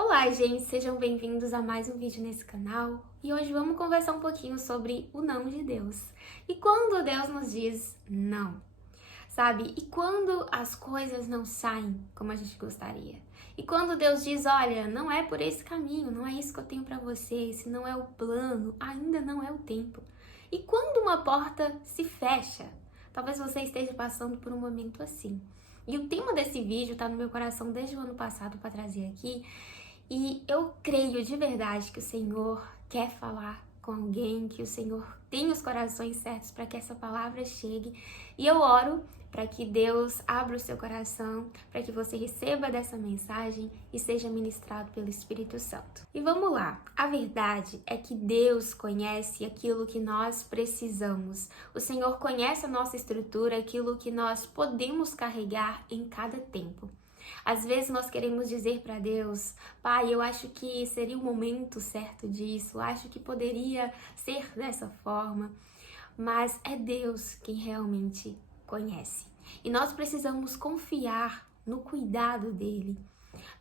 Olá, gente! Sejam bem-vindos a mais um vídeo nesse canal. E hoje vamos conversar um pouquinho sobre o não de Deus. E quando Deus nos diz não, sabe? E quando as coisas não saem como a gente gostaria. E quando Deus diz, olha, não é por esse caminho, não é isso que eu tenho pra você, esse não é o plano, ainda não é o tempo. E quando uma porta se fecha, talvez você esteja passando por um momento assim. E o tema desse vídeo tá no meu coração desde o ano passado para trazer aqui. E eu creio de verdade que o Senhor quer falar com alguém, que o Senhor tem os corações certos para que essa palavra chegue. E eu oro para que Deus abra o seu coração, para que você receba dessa mensagem e seja ministrado pelo Espírito Santo. E vamos lá, a verdade é que Deus conhece aquilo que nós precisamos. O Senhor conhece a nossa estrutura, aquilo que nós podemos carregar em cada tempo. Às vezes nós queremos dizer para Deus, Pai, eu acho que seria o momento certo disso, acho que poderia ser dessa forma, mas é Deus quem realmente conhece. E nós precisamos confiar no cuidado dele.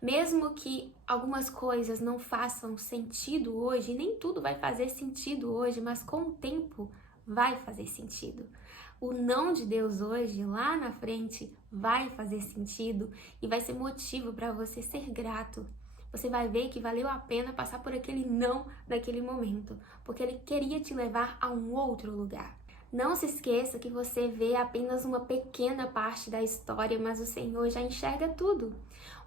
Mesmo que algumas coisas não façam sentido hoje, nem tudo vai fazer sentido hoje, mas com o tempo vai fazer sentido. O não de Deus hoje, lá na frente, vai fazer sentido e vai ser motivo para você ser grato. Você vai ver que valeu a pena passar por aquele não naquele momento, porque ele queria te levar a um outro lugar. Não se esqueça que você vê apenas uma pequena parte da história, mas o Senhor já enxerga tudo.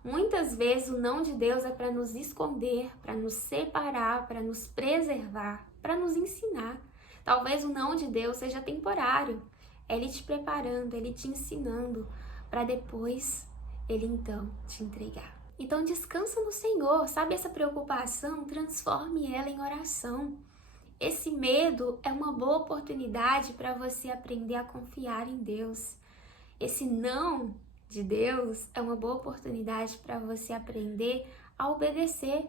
Muitas vezes o não de Deus é para nos esconder, para nos separar, para nos preservar, para nos ensinar. Talvez o não de Deus seja temporário. É Ele te preparando, Ele te ensinando, para depois Ele então te entregar. Então descansa no Senhor, sabe? Essa preocupação, transforme ela em oração. Esse medo é uma boa oportunidade para você aprender a confiar em Deus. Esse não de Deus é uma boa oportunidade para você aprender a obedecer,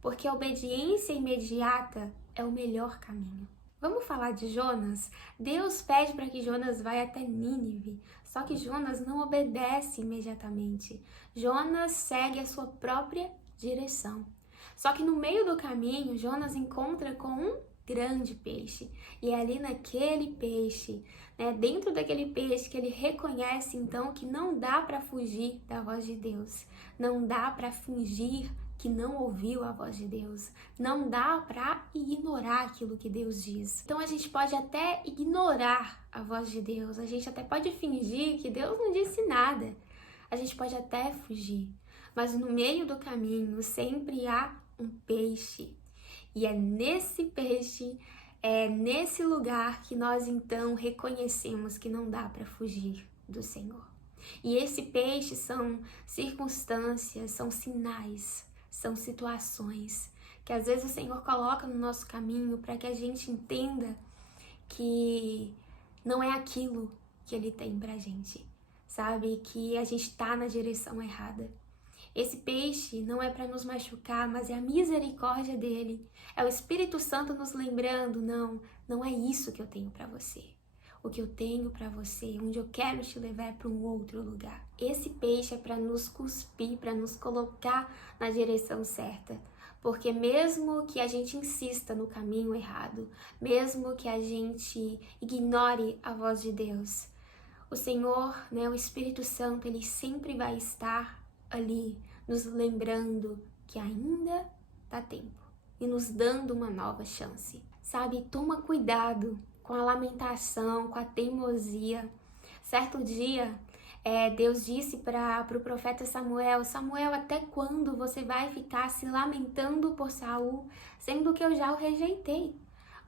porque a obediência imediata é o melhor caminho. Vamos falar de Jonas? Deus pede para que Jonas vá até Nínive, só que Jonas não obedece imediatamente. Jonas segue a sua própria direção. Só que no meio do caminho, Jonas encontra com um grande peixe. E é ali naquele peixe, dentro daquele peixe, que ele reconhece então que não dá para fugir da voz de Deus. Não dá para fingir que não ouviu a voz de Deus. Não dá para ignorar aquilo que Deus diz. Então a gente pode até ignorar a voz de Deus. A gente até pode fingir que Deus não disse nada. A gente pode até fugir. Mas no meio do caminho sempre há um peixe. E é nesse peixe, é nesse lugar que nós então reconhecemos que não dá para fugir do Senhor. E esse peixe são circunstâncias, são sinais, são situações que às vezes o Senhor coloca no nosso caminho para que a gente entenda que não é aquilo que Ele tem pra gente, sabe? Que a gente tá na direção errada. Esse peixe não é para nos machucar, mas é a misericórdia dele. É o Espírito Santo nos lembrando, não é isso que eu tenho para você. O que eu tenho para você, onde eu quero te levar para um outro lugar. Esse peixe é para nos cuspir, para nos colocar na direção certa. Porque mesmo que a gente insista no caminho errado, mesmo que a gente ignore a voz de Deus, o Senhor, o Espírito Santo, ele sempre vai estar ali, nos lembrando que ainda dá tempo e nos dando uma nova chance. Sabe, toma cuidado com a lamentação, com a teimosia. Certo dia, Deus disse para o profeta Samuel, Samuel, até quando você vai ficar se lamentando por Saul, sendo que eu já o rejeitei?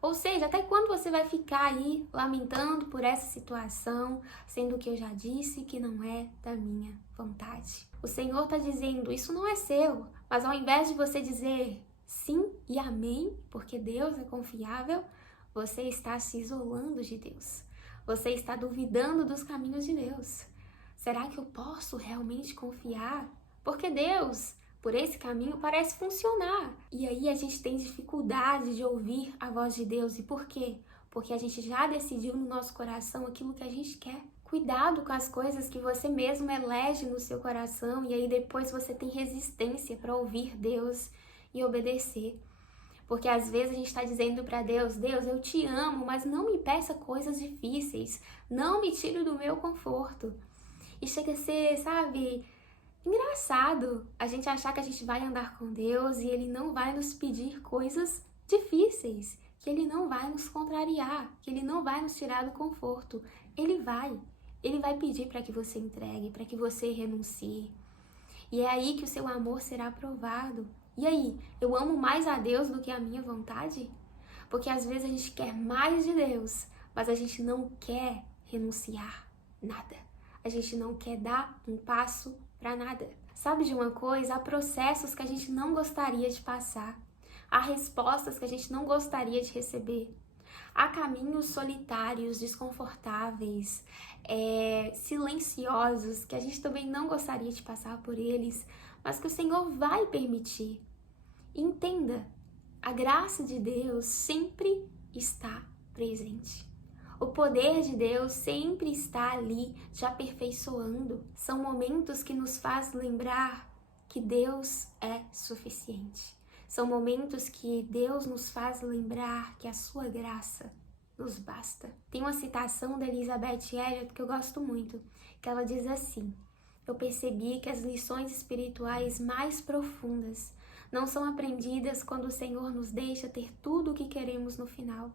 Ou seja, até quando você vai ficar aí lamentando por essa situação, sendo que eu já disse que não é da minha vontade? O Senhor está dizendo, isso não é seu, mas ao invés de você dizer sim e amém, porque Deus é confiável, você está se isolando de Deus. Você está duvidando dos caminhos de Deus. Será que eu posso realmente confiar? Porque Deus, por esse caminho, parece funcionar. E aí a gente tem dificuldade de ouvir a voz de Deus. E por quê? Porque a gente já decidiu no nosso coração aquilo que a gente quer. Cuidado com as coisas que você mesmo elege no seu coração e aí depois você tem resistência para ouvir Deus e obedecer. Porque às vezes a gente está dizendo para Deus, Deus, eu te amo, mas não me peça coisas difíceis, não me tire do meu conforto. E chega a ser, sabe, engraçado a gente achar que a gente vai andar com Deus e Ele não vai nos pedir coisas difíceis, que Ele não vai nos contrariar, que Ele não vai nos tirar do conforto. Ele vai pedir para que você entregue, para que você renuncie. E é aí que o seu amor será provado. E aí, eu amo mais a Deus do que a minha vontade? Porque às vezes a gente quer mais de Deus, mas a gente não quer renunciar nada. A gente não quer dar um passo para nada. Sabe de uma coisa? Há processos que a gente não gostaria de passar. Há respostas que a gente não gostaria de receber. Há caminhos solitários, desconfortáveis, silenciosos, que a gente também não gostaria de passar por eles, mas que o Senhor vai permitir. Entenda, a graça de Deus sempre está presente. O poder de Deus sempre está ali, te aperfeiçoando. São momentos que nos fazem lembrar que Deus é suficiente. São momentos que Deus nos faz lembrar que a sua graça nos basta. Tem uma citação da Elizabeth Elliot que eu gosto muito, que ela diz assim: eu percebi que as lições espirituais mais profundas não são aprendidas quando o Senhor nos deixa ter tudo o que queremos no final,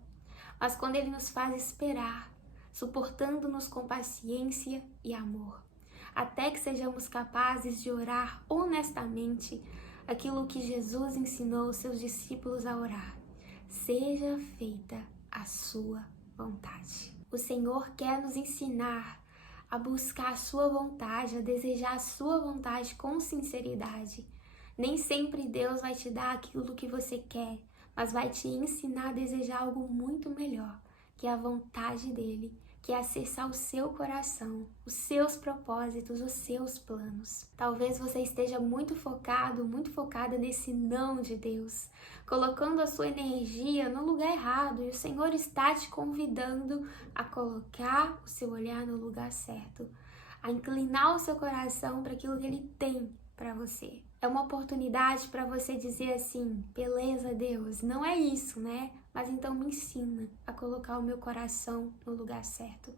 mas quando Ele nos faz esperar, suportando-nos com paciência e amor, até que sejamos capazes de orar honestamente aquilo que Jesus ensinou os seus discípulos a orar: seja feita a sua vontade. O Senhor quer nos ensinar a buscar a sua vontade, a desejar a sua vontade com sinceridade. Nem sempre Deus vai te dar aquilo que você quer, mas vai te ensinar a desejar algo muito melhor, que é a vontade dele, que é acessar o seu coração, os seus propósitos, os seus planos. Talvez você esteja muito focado, muito focada nesse não de Deus, colocando a sua energia no lugar errado, e o Senhor está te convidando a colocar o seu olhar no lugar certo, a inclinar o seu coração para aquilo que Ele tem para você. É uma oportunidade para você dizer assim: beleza, Deus, não é isso, né? Mas então me ensina a colocar o meu coração no lugar certo.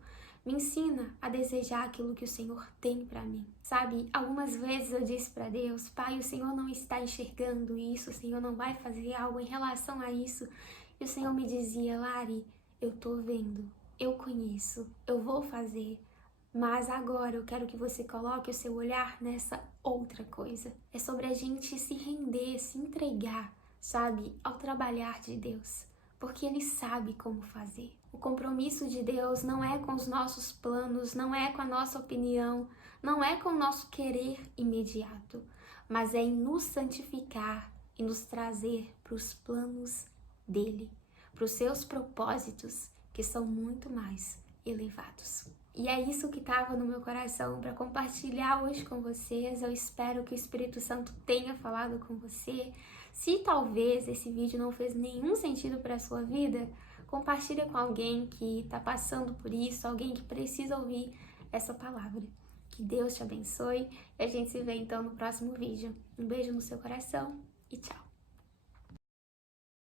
Me ensina a desejar aquilo que o Senhor tem para mim. Sabe, algumas vezes eu disse para Deus: Pai, o Senhor não está enxergando isso, o Senhor não vai fazer algo em relação a isso. E o Senhor me dizia: Lari, eu tô vendo, eu conheço, eu vou fazer. Mas agora eu quero que você coloque o seu olhar nessa outra coisa. É sobre a gente se render, se entregar, sabe, ao trabalhar de Deus. Porque Ele sabe como fazer. O compromisso de Deus não é com os nossos planos, não é com a nossa opinião, não é com o nosso querer imediato, mas é em nos santificar e nos trazer para os planos dEle, para os seus propósitos, que são muito mais elevados. E é isso que estava no meu coração para compartilhar hoje com vocês. Eu espero que o Espírito Santo tenha falado com você. Se talvez esse vídeo não fez nenhum sentido para a sua vida, compartilha com alguém que está passando por isso, alguém que precisa ouvir essa palavra. Que Deus te abençoe e a gente se vê então no próximo vídeo. Um beijo no seu coração e tchau!